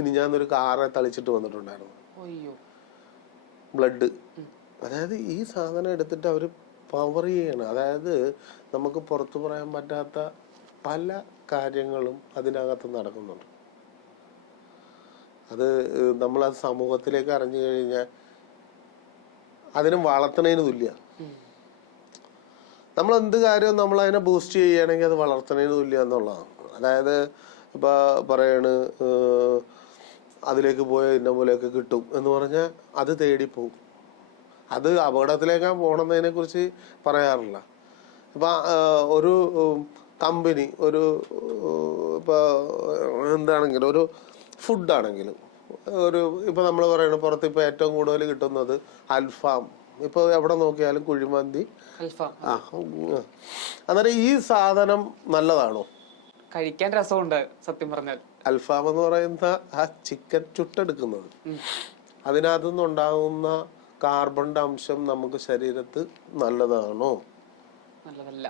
മിനിഞ്ഞാന്നൊരു കാറെ തളിച്ചിട്ട് വന്നിട്ടുണ്ടായിരുന്നു, ബ്ലഡ്. അതായത് ഈ സാധനം എടുത്തിട്ട് അവർ പവർ ചെയ്യണം. അതായത് നമുക്ക് പുറത്തു പറയാൻ പറ്റാത്ത പല കാര്യങ്ങളും അതിനകത്ത് നടക്കുന്നുണ്ട്. അത് നമ്മളത് സമൂഹത്തിലേക്ക് അറിഞ്ഞു കഴിഞ്ഞാൽ അതിനെ വളർത്തണതിന് തുല്യ. നമ്മൾ എന്ത് കാര്യവും നമ്മൾ അതിനെ ബൂസ്റ്റ് ചെയ്യുകയാണെങ്കിൽ അത് വളർത്തണതിന് തുല്യ എന്നുള്ളതാണ്. അതായത് ഇപ്പൊ പറയാണ് അതിലേക്ക് പോയ ഇന്ന പോലെയൊക്കെ കിട്ടും എന്ന് പറഞ്ഞാൽ അത് തേടിപ്പോവും. അത് അപകടത്തിലേക്കാണ് പോകണമെന്നതിനെ കുറിച്ച് പറയാറില്ല. ഇപ്പൊ ഒരു കമ്പനി ഒരു ഇപ്പൊ എന്താണെങ്കിലും ഒരു ഫുഡാണെങ്കിലും ഒരു ഇപ്പൊ നമ്മൾ പറയണ പുറത്ത് ഇപ്പൊ ഏറ്റവും കൂടുതൽ കിട്ടുന്നത് അൽഫാം. ഇപ്പൊ എവിടെ നോക്കിയാലും കുഴിമന്തി, അന്നേരം ഈ സാധനം നല്ലതാണോ? കഴിക്കാൻ രസമുണ്ട് സത്യം പറഞ്ഞാൽ. അൽഫാം എന്ന് പറയുന്ന ആ ചിക്കൻ ചുട്ടെടുക്കുന്നത്, അതിനകത്തു നിന്നുണ്ടാകുന്ന കാർബണിന്റെ അംശം നമുക്ക് ശരീരത്ത് നല്ലതാണോ? നല്ലതല്ല.